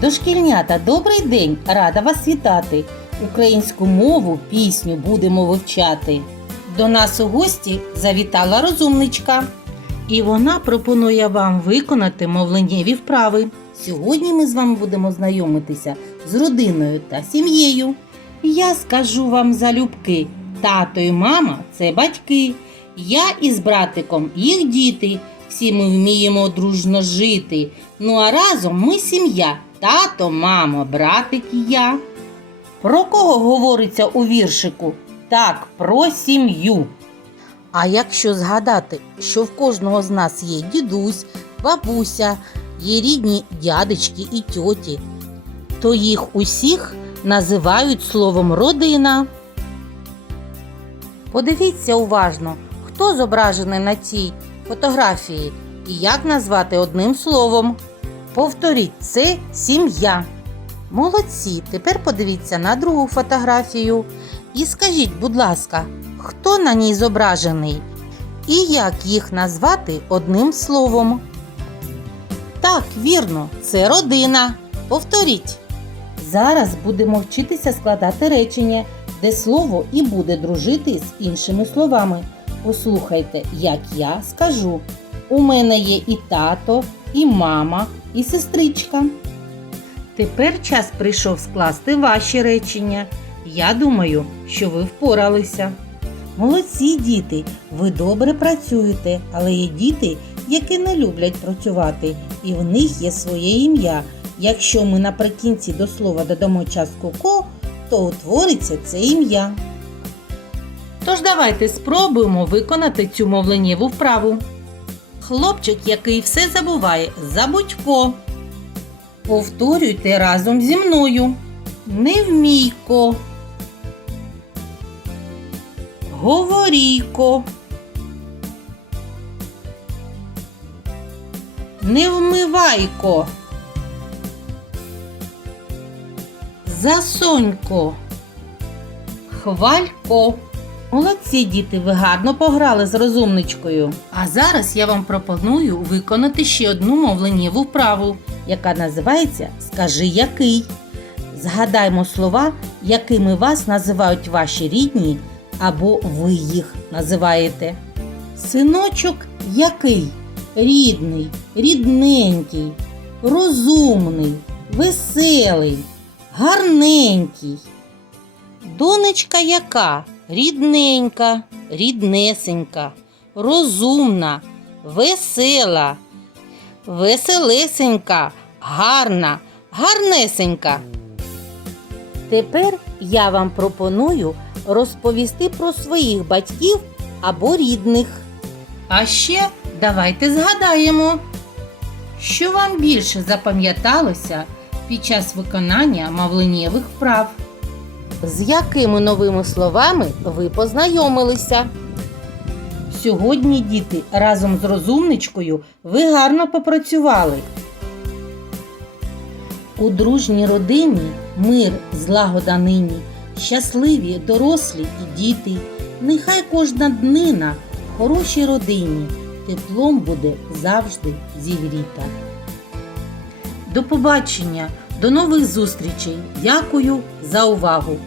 Дошкільнята, добрий день! Рада вас вітати! Українську мову, пісню будемо вивчати. До нас у гості завітала розумничка. І вона пропонує вам виконати мовленнєві вправи. Сьогодні ми з вами будемо знайомитися з родиною та сім'єю. Я скажу вам залюбки: тато і мама це батьки. Я із братиком їх діти. Всі ми вміємо дружно жити. Ну а разом ми сім'я. Тато, мамо, братик і я. Про кого говориться у віршику? Так, про сім'ю. А якщо згадати, що в кожного з нас є дідусь, бабуся, є рідні дядечки і тьоті, то їх усіх називають словом родина. Подивіться уважно, хто зображений на цій фотографії і як назвати одним словом. Повторіть, це сім'я. Молодці. Тепер подивіться на другу фотографію і скажіть, будь ласка, хто на ній зображений і як їх назвати одним словом? Так, вірно, це родина. Повторіть. Зараз будемо вчитися складати речення, де слово і буде дружити з іншими словами. Послухайте, як я скажу. У мене є і тато, і мама, і сестричка. Тепер час прийшов скласти ваші речення. Я думаю, що ви впоралися. Молодці діти, ви добре працюєте, але є діти, які не люблять працювати, і в них є своє ім'я. Якщо ми наприкінці до слова додамо частку ко, то утвориться це ім'я. Тож давайте спробуємо виконати цю мовленнєву вправу. Хлопчик, який все забуває, забудько. Повторюйте разом зі мною. Невмійко. Говорійко. Невмивайко. Засонько. Хвалько. Молодці діти, ви гарно пограли з розумничкою. А зараз я вам пропоную виконати ще одну мовленнєву вправу, яка називається Скажи який. Згадаймо слова, якими вас називають ваші рідні або ви їх називаєте. Синочок який? Рідний, рідненький, розумний, веселий, гарненький. Донечка яка? Рідненька, ріднесенька, розумна, весела, веселесенька, гарна, гарнесенька. Тепер я вам пропоную розповісти про своїх батьків або рідних. А ще давайте згадаємо, що вам більше запам'яталося під час виконання мавленнєвих вправ. З якими новими словами ви познайомилися? Сьогодні, діти, разом з розумничкою ви гарно попрацювали. У дружній родині мир, злагода нині, щасливі дорослі і діти. Нехай кожна днина в хорошій родині теплом буде завжди зігріта. До побачення, до нових зустрічей. Дякую за увагу!